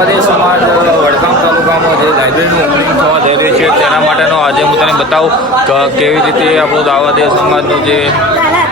દાવાદી સમાજ વડગામ તાલુકામાં જે લાઇબ્રેરીનું ઓપનિંગ થવા જઈ રહ્યું છે તેના માટેનો આજે હું તને બતાવું કે કેવી રીતે આપણો દાવાદી સમાજનું જે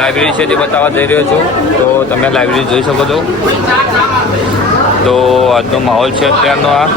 લાઇબ્રેરી છે તે બતાવવા જઈ રહ્યો છું. તો તમે લાઇબ્રેરી જોઈ શકો છો. તો આજનો માહોલ છે અત્યારનો આ.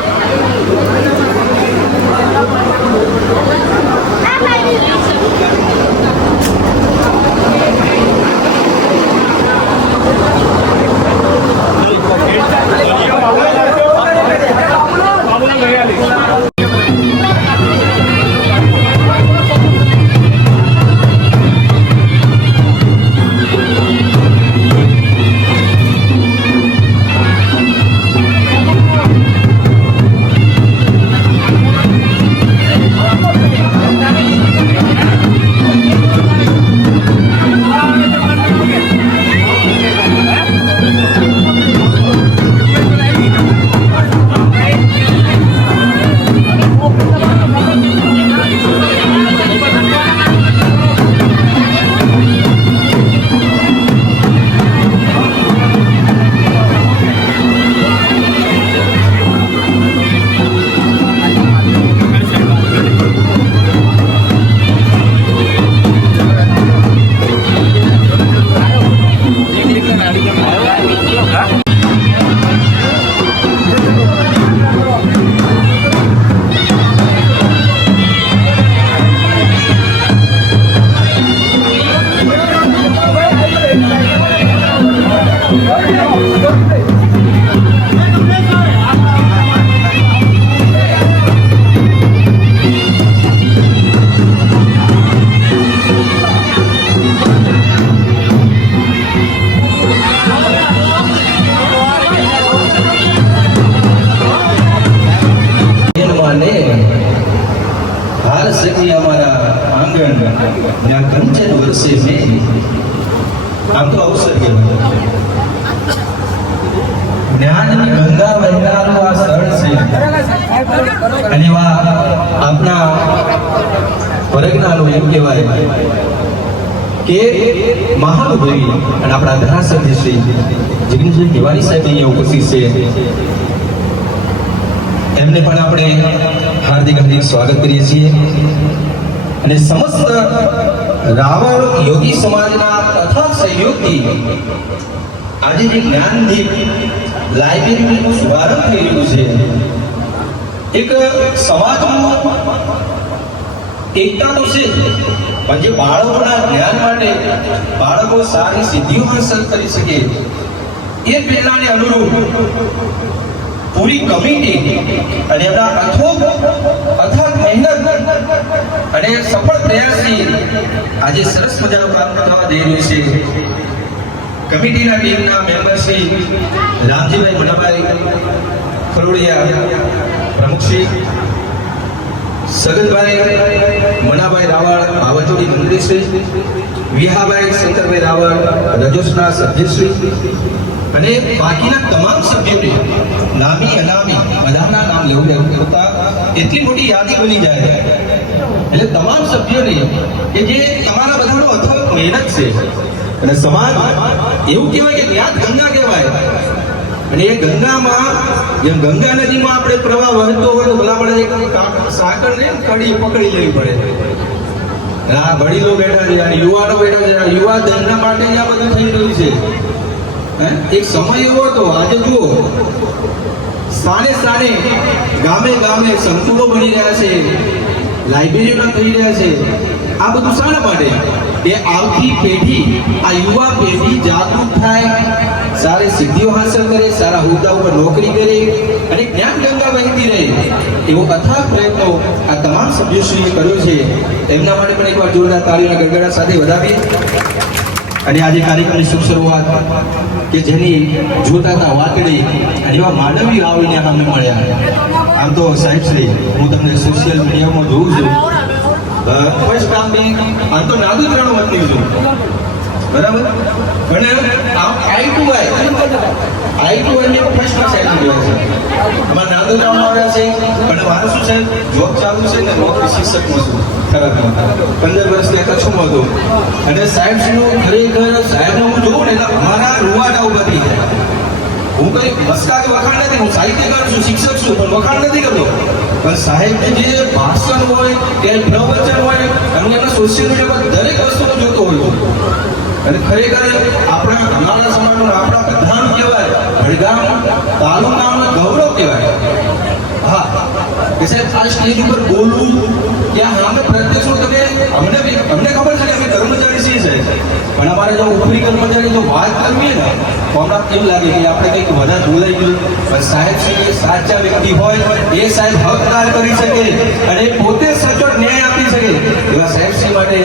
આમ તો અવસર કહેવાય. જ્ઞાનની ગંગા વહેનારું આ સ્થળ છે અને આપણા પરગનાનું એમ કહેવાય કે મહાનુભાવી અને આપણા ધારાસભ્ય શ્રી જિગ્નેશભાઈ તિવારી સાહેબ અહીંયા ઉપસ્થિત છે. એમને પણ આપણે હાર્દિક હાર્દિક સ્વાગત કરીએ છીએ અને સમસ્ત રાવણ યોગી સમાજના તથા સહયોગથી આજે જે જ્ઞાનદીપ લાઇબ્રેરીનો શુભારંભ થઈ રહ્યું છે. એક સમાજમાં એકતા તો છે પણ જે બાળકોના જ્ઞાન માટે બાળકો સારી સિદ્ધિઓ હાંસલ કરી શકે એ પ્રેરણાને અનુરૂપ પૂરી કમિટી અને એમના અથાગ મહેનત અને સફળ પ્રયાસથી આજે સરસ મજાનું કામ થવા જઈ રહ્યું છે. કમિટીના ટીમના મેમ્બર શ્રી રામજીભાઈ મનાભાઈ ખરોડિયા, પ્રમુખશ્રી સગનભાઈ મનાભાઈ રાવળ બાવચોડી મંત્રીશ્રી, વિહાભાઈ શંકરભાઈ રાવળ રજોસના સભ્યશ્રી અને બાકીના તમામ સભ્યોને નામી અનામી બધાના નામ લેવું કરતા એટલી મોટી યાદી બની જાય. એટલે તમામ સભ્યોને કે જે તમારા બધાનો અથાગ મહેનત છે અને સમાજ એવું કહેવાય કે જ્ઞાન ગંગા કહેવાય અને એ ગંગામાં જેમ ગંગા નદીમાં આપણે પ્રવાહ વહેતો હોય તો ભલા પડે સાકર ને કડી પકડી લેવી પડે. આ વડીલો બેઠા છે, યુવાનો બેઠા છે, યુવા ધંધા માટે આ બધું થઈ રહ્યું છે. એક સમય એવો હતો, આજે જુઓ સ્થાને સ્થાને ગામે ગામે સંકુલો બની રહ્યા છે, લાઇબ્રેરીઓ થઈ રહ્યા છે. આ બધું શાના માટે? કે આવતી પેઢી, આ યુવા પેઢી જાગૃત થાય, સારી સિદ્ધિઓ હાંસલ કરે, સારા હોદ્દા ઉપર નોકરી કરે અને જ્ઞાન ગંગા વહેતી રહે એવો અથાગ પ્રયત્નો આ તમામ સભ્યશ્રીએ કર્યો છે. એમના માટે પણ એકવાર જોરદાર તાળીઓના ગડગડા સાથે વધાવીએ. અને આજે કાર્યક્રમની શુભ શરૂઆત કે જેની જોતા હતા વાતડી અને એવા માનવી આવીને સામે મળ્યા. આમ તો સાહેબ શ્રી હું તમને સોશિયલ મીડિયામાં જોઉં છું, ફર્સ્ટ કામ બી આમ તો નાદુદ્રાનું વતની છું, બરાબર, પણ I2I ને ફર્સ્ટ ક્લાસ આવી ગયો છે. અમારા નાદુદ્રામાં આવ્યા છે પણ મારું શું છે, જોબ ચાલુ છે ને નોકરી શિક્ષકમાં છું. 15 વર્ષથી કચ્છમાં હતો અને સાહેબ શ્રીનું ખરેખર સાહેબનું હું જોઉં ને એટલે અમારા રૂવાટા ઉભા થઈ જાય. હું કઈ મસ્કા કે વખાણ નથી, હું સાહિત્યકાર છું, શિક્ષક છું, પણ વખાણ નથી કરતો. પણ સાહેબ જે ભાષણ હોય કે પ્રવચન હોય અને એમના સોશિયલ મીડિયા પર દરેક વસ્તુ હું જોતો હોઉં છું. અને ખરેખર આપણા અમારા સમાજનું આપણા પ્રધાન કહેવાય, વડગામ તાલુકાનું ગૌરવ કહેવાય. હા કે સાહેબ આ સ્ટેજ ઉપર બોલવું ત્યાં અમે પ્રત્યક્ષ તમે અમને ખબર છે કે અમે કર્મચારી છીએ સાહેબ, પણ અમારે જો ઉપરી કર્મચારી જો વાત કરવી ને તો હમણાં કેવું લાગે કે આપણે કંઈક વધારે બોલાઈ ગયું. પણ સાહેબ શ્રી સાચા વ્યક્તિ હોય એ સાહેબ હકદાર કરી શકે અને પોતે સચોટ ન્યાય આપી શકે એવા સાહેબ શ્રી માટે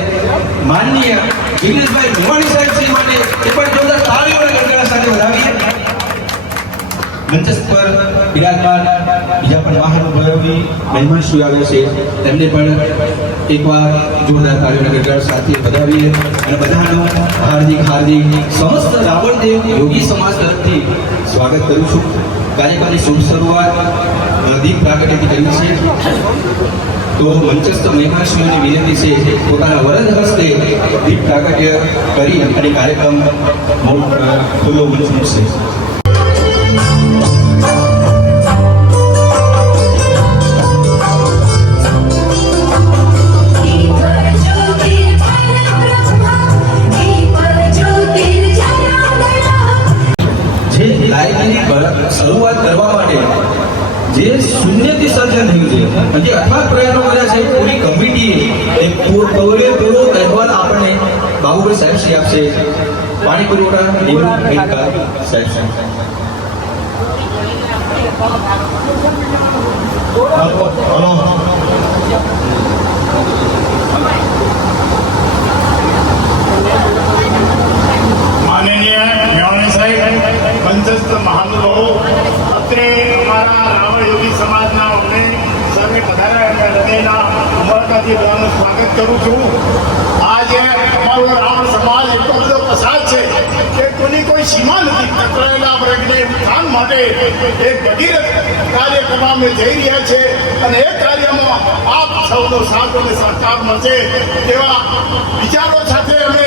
માનનીય ગિરીશભાઈ મેવાણી સાહેબ શ્રી માટે એ પણ જોરદાર તાળીઓના ગણગણા સાથે વધાવીએ. મંચસ્થ પર બિરાજમાન બીજા પણ મહાનુભાવોની મહેમાનશ્રી આવે છે, તેમને પણ એકવાર જોરદાર તાળીઓના ગણગણા સાથે વધાવીએ અને બધાનો હાર્દિક સમસ્ત રાવણદેવ યોગી સમાજ તરફથી સ્વાગત કરું છું. કાર્યક્રમની શુભ શરૂઆત દીપ પ્રાગટ્યથી કરી છે. તો મંચસ્થ મહેમાનશ્રીઓની વિનંતી છે પોતાના વરદ હસ્તે દીપ પ્રાગટ્ય કરી અને કાર્યક્રમ ખુલ્લો મંચ મૂકશે. શરૂઆત કરવા માટે જે શૂન્યથી સર્જન થયું છે અને જે અથાગ પ્રયત્નો કર્યા છે પૂરી કમિટી એક પૂરેપૂરો અહેવાલ આપણને બાબુભાઈ સાહેબ શ્રી આપશે. પાણી પુરવઠા નિવૃત્ત બેનકા સાહેબ શ્રી. માનનીય મેવાણી સાહેબ, મંચસ્થ મહાનુભાવો, અત્રે અમારા રાવણ યોગી સમાજના અમને સર્વે પધાર્યા એમના હૃદયના ઉમળકાથી બધાનું સ્વાગત કરું છું. આજે અમારો રાવણ સમાજ એટલો બધો પ્રસાદ છે કે કોની કોઈ સીમા નથી. ટકરાયેલા વર્ગને ઉત્થાન માટે એક ભગીરથ કાર્ય કરવા અમે જઈ રહ્યા છે અને એ કાર્યમાં આપ સૌનો સાથ અને સહકાર મળશે તેવા વિચારો સાથે અમે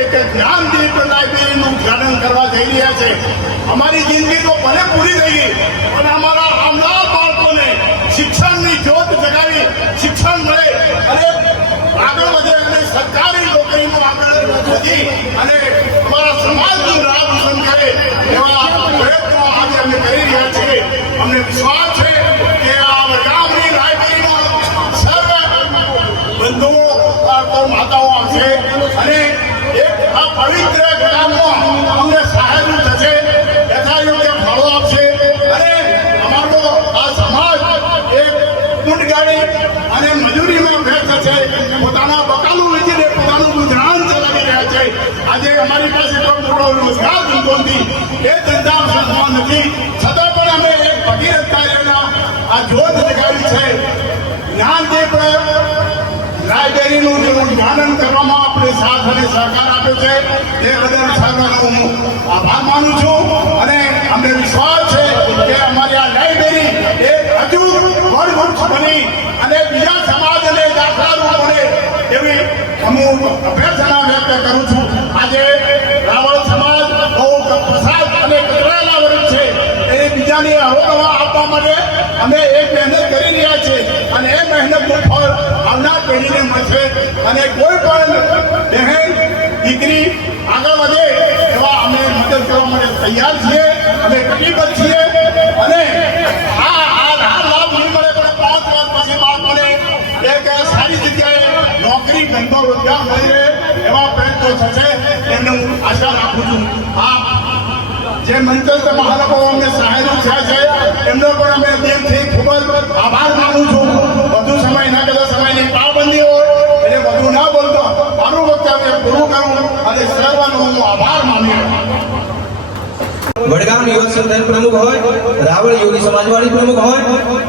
એક જ્ઞાનદીપ લાઇબ્રેરીનું ઉદ્ઘાટન કરવા જઈ રહ્યા છે. અમારી જિંદગી તો ભલે પૂરી થઈ ગઈ અને અમારા આવનાર બાળકોને શિક્ષણની જ્યોત જગાવી શિક્ષણ મળે અને આગળ વધે અને સરકારી નોકરીનું આગળ વધી અને અમારા સમાજનું નામ રોશન કરે એવા પ્રયત્નો આજે અમે કરી રહ્યા છીએ. અમને વિશ્વાસ છે કે આ વડગામની લાઇબ્રેરીમાં સર્વ બંધુઓ માતાઓ આવશે અને એક આ પવિત્ર કામમાં અમને સહાયરૂપ થશે, યથાયોગ્ય ફળો આપશે અને અમારો આ સમાજ એક ઊંટ ગાડી અને મજૂરીમાં વ્યસ્ત છે. પોતાના બકાલું વેચીને પોતાનું ગુજરાન ચલાવી રહ્યા છે. આજે અમારી પાસે કોઈ મોટો રોજગાર ધંધો નથી, એ ધંધા સંસ્થા નથી, છતાં પણ અમે એક ભગીરથ કાર્યના આ જ્યોત જગાવી છે. જ્ઞાનદીપ લાઇબ્રેરીનું જે ઉદ્ઘાટન કરવામાં આપણે સાથ અને સહકાર આપ્યો છે એ બદલ સર્વનો હું આભાર માનું છું અને અમને વિશ્વાસ છે કે અમારી આ લાઇબ્રેરી એક હજુ વડવૃક્ષ બની અને બીજા સમાજને દાખલારૂપ બને એવી હું અભ્યર્થના વ્યક્ત કરું છું. આજે રાવળ સમાજ બહુ પ્રસાદ અને કતરાયેલા વર્ગ છે એ બીજાને હવા આપવા માટે અમે એક મહેનત કરી રહ્યા છીએ અને એ મહેનતનું ફળ આવનાર પેઢીને મળશે અને કોઈ પણ બહેન દીકરી આગળ વધે એવા અમે મદદ કરવા માટે તૈયાર છીએ, અમે કટિબદ્ધ છીએ અને આ લાભ નહીં મળે પણ 5 વર્ષ પછી બાળકોને એક સારી જગ્યાએ નોકરી ધંધો રોજગાર મળી રહે એવા પ્રયત્નો થશે એમને હું આશા રાખું છું. જે મંચસ્થ મહાનુભાવો અમને સહાયરૂપ થયા છે એમનો પણ અમે દિલથી ખૂબ જ આભાર માનું છું. વધુ સમય ના કરતા સમયની પાબંદી હોય એટલે વધુ ના બોલતો મારું વક્તવ્ય પૂરું કરું અને સર્વનો હું આભાર માનું. વડગામ યુવા સંગઠન પ્રમુખ હોય, રાવળ યોગી સમાજવાડી પ્રમુખ હોય,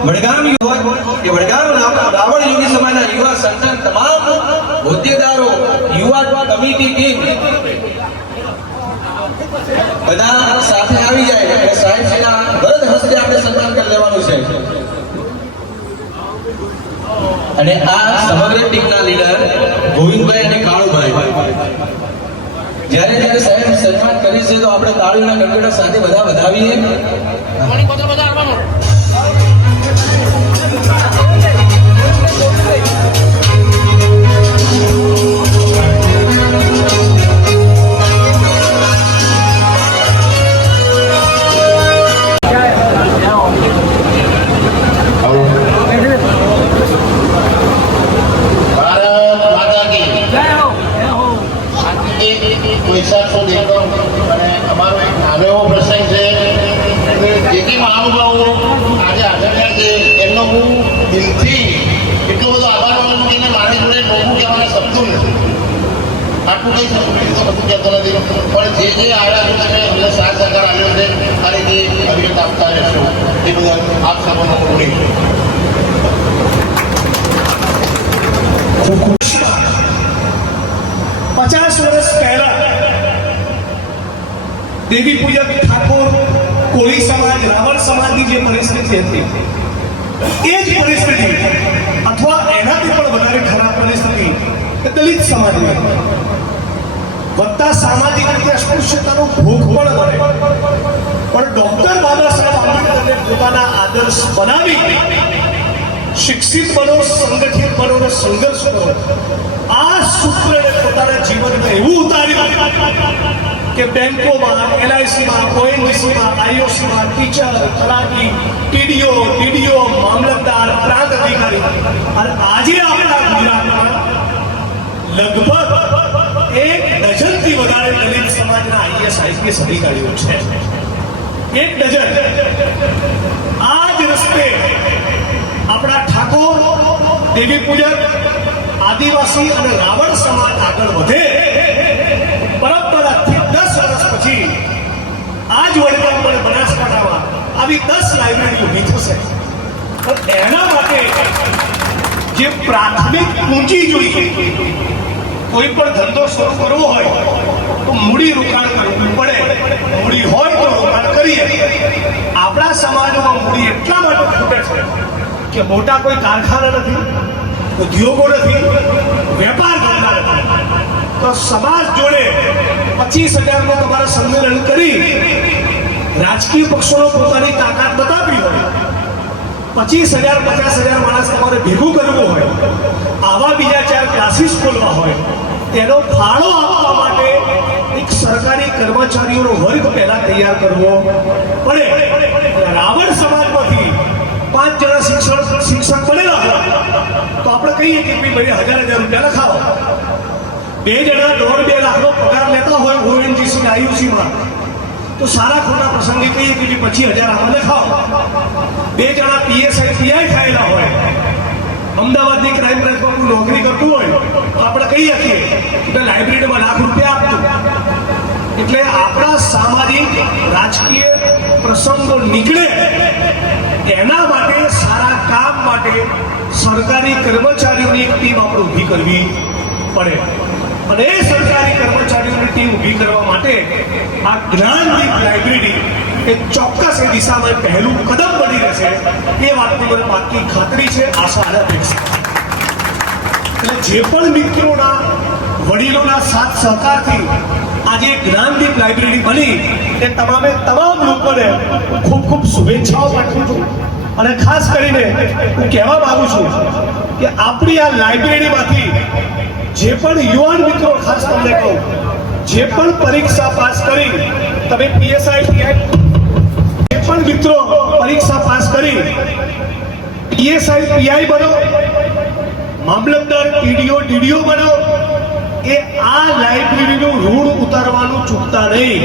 વડગામ હોય કે વડગામ રાવળ યોગી સમાજના યુવા સંગઠન તમામ હોદ્દેદારો, યુવા કમિટી ટીમ બધા સાથે આવી જાય અને સાહેબશ્રીના વરદ હસ્તે આપણે સન્માન કરી લેવાનું છે. અને આ સમગ્ર ટીમના લીડર ગોવિંદભાઈ અને કાળુભાઈ જ્યારે જ્યારે સાહેબ સન્માન કરી છે તો આપણે તાળીઓના ગડગડા સાથે બધા વધાવીએ. ભારત માતા કી વૈશાખો દેખો અને અમારો એક નાનો એવો પ્રસંગ છે જે કંઈ મહાનુભાવો આજે હાજર થયા છે એમનો હું દિલથી એટલો બધો આભાર માનું છું કે મારી જોડે બહુ કહેવાના શબ્દો નથી. આટલું કંઈ શકું બીજું તો બધું કહેતો નથી, પણ જે આવ્યા છે તમે અમને સાથ સહકાર આવ્યો છે આ રીતે અવિરત આપતા રહેશો એ બદલ આપ સૌનો ઋણી છું. 50 વર્ષ પહેલા દેવી પૂજક ઠાકોર કોળી સમાજ રાવણ સમાજની જે પરિસ્થિતિ હતી એ જ પરિસ્થિતિ અથવા એનાથી પણ વધારે ખરાબ પરિસ્થિતિ એ દલિત સમાજની હતી. વધતા સામાજિક રીતે અસ્પૃશ્યતાનો ભોગ પણ મળે, પણ ડોક્ટર બાબા સાહેબ આંબેડકરને પોતાના આદર્શ બનાવી શિક્ષિત બનો, સંગઠિત બનો અને સંઘર્ષ કરો, આ સૂત્રને પોતાના જીવનમાં એવું ઉતાર્યું કે બેંકોમાં, LICમાં, ONGCમાં, IOCમાં ટીચર, તલાટી, ટીડીઓ, મામલતદાર, પ્રાંત અધિકારી અને આજે આપણા ગુજરાતમાં લગભગ 1 ડઝનથી વધારે દલિત સમાજના IAS અધિકારીઓ છે. 1 ડઝન. આ જ રસ્તે આપણા ઠાકોર, દેવી પૂજક, આદિવાસી અને રાવણ સમાજ આગળ વધે. પરંપરાથી 10 વર્ષ પછી આ જ વડગામ અને બનાસકાંઠામાં આવી 10 લાઇબ્રેરી ઊભી થશે. પણ એના માટે જે પ્રાથમિક પૂંજી જોઈએ, કોઈ પણ ધંધો શરૂ કરવો હોય તો મૂડી રોકાણ કરવું પડે. મૂડી હોય તો રોકાણ કરીએ. આપણા સમાજમાં મૂડી એટલા માટે ખૂટે છે કે મોટા કોઈ કારખાના નથી, ઉદ્યોગો નથી, વેપાર ધંધા નથી. તો સમાજ જોડે 25,000 નું તમારે સંમેલન કરી રાજકીય પક્ષોનો પોતાની તાકાત બતાવવી હોય, 25,000 50,000 માણસ તમારે ભેગું કરવું હોય, આવા બીજા 4 ક્લાસીસ ખોલવા હોય, તેનો ફાળો આપવા માટે એક સરકારી કર્મચારીઓનો વર્ગ પહેલા તૈયાર કરવો પડે. રાવણ સમાજમાંથી 5 જણા શિક્ષક બનેલા હોય તો આપણે કહીએ કે ભાઈ 1,000 રૂપિયા લખાવો. 2 જણા 1.5-2 લાખનો પગાર લેતા હોય ONGC IUCમાં તો સારા ખોટા પ્રસંગે કહીએ કે 25,000 આમાં લખાવો. 2 જણા PSI PI થયેલા હોય, અમદાવાદની ક્રાઇમ બ્રાન્ચમાં નોકરી કરતું હોય તો આપણે કહીએ કે લાઇબ્રેરીમાં લાખ રૂપિયા આપજો. એટલે આપણા સામાજિક રાજકીય પ્રસંગો નીકળે એના માટે, સારા કામ માટે સરકારી કર્મચારીઓની એક ટીમ આપણે ઊભી કરવી પડે. અને એ સરકારી કર્મચારીઓની ટીમ ઊભી કરવા માટે આ જ્ઞાનદીપ લાઇબ્રેરી એક ચોક્કસ એ દિશામાં પહેલું કદમ બની રહેશે. એ વાતની મને પાકી ખાતરી છે, આશા અને અપેક્ષા. એટલે જે પણ મિત્રોના, વડીલોના સાથ સહકારથી આજે જ્ઞાનદીપ લાઇબ્રેરી બની એ તમામ લોકોને ખૂબ ખૂબ શુભેચ્છાઓ પાઠવું છું. અને ખાસ કરીને હું કહેવા માંગુ છું કે આપણી આ લાઇબ્રેરીમાંથી જે પણ યુવાન મિત્રો, ખાસ તમને કહું, જે પણ પરીક્ષા પાસ કરી તમે PSI PI, જે પણ મિત્રો પરીક્ષા પાસ કરી PSI PI બનો, મામલતદાર DDO બનો, એ આ લાઇબ્રેરીનું ઋણ ઉતારવાનું ચૂકતા નહીં.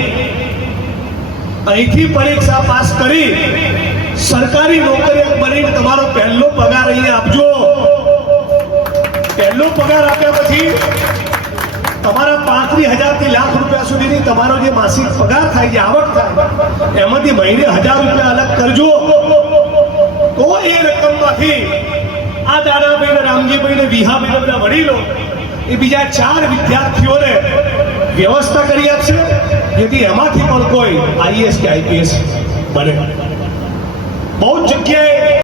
અહીંથી પરીક્ષા પાસ કરી સરકારી નોકરી બનીને તમારો પહેલો પગાર અહીંયા આપજો. પહેલો પગાર આપ્યા પછી તમારા 35,000 થી લાખ રૂપિયા સુધીની તમારો જે માસિક પગાર થાય, જે આવક થાય, એમાંથી મહિને 1,000 રૂપિયા અલગ કરજો. તો એ રકમમાંથી આ દાદાભાઈ, રામજીભાઈ, વિહાભાઈ બધા વડીલો એ બીજા 4 વિદ્યાર્થીઓને વ્યવસ્થા કરી આપશે, જેથી એમાંથી પણ કોઈ IAS કે IPS બને. બહુ જગ્યાએ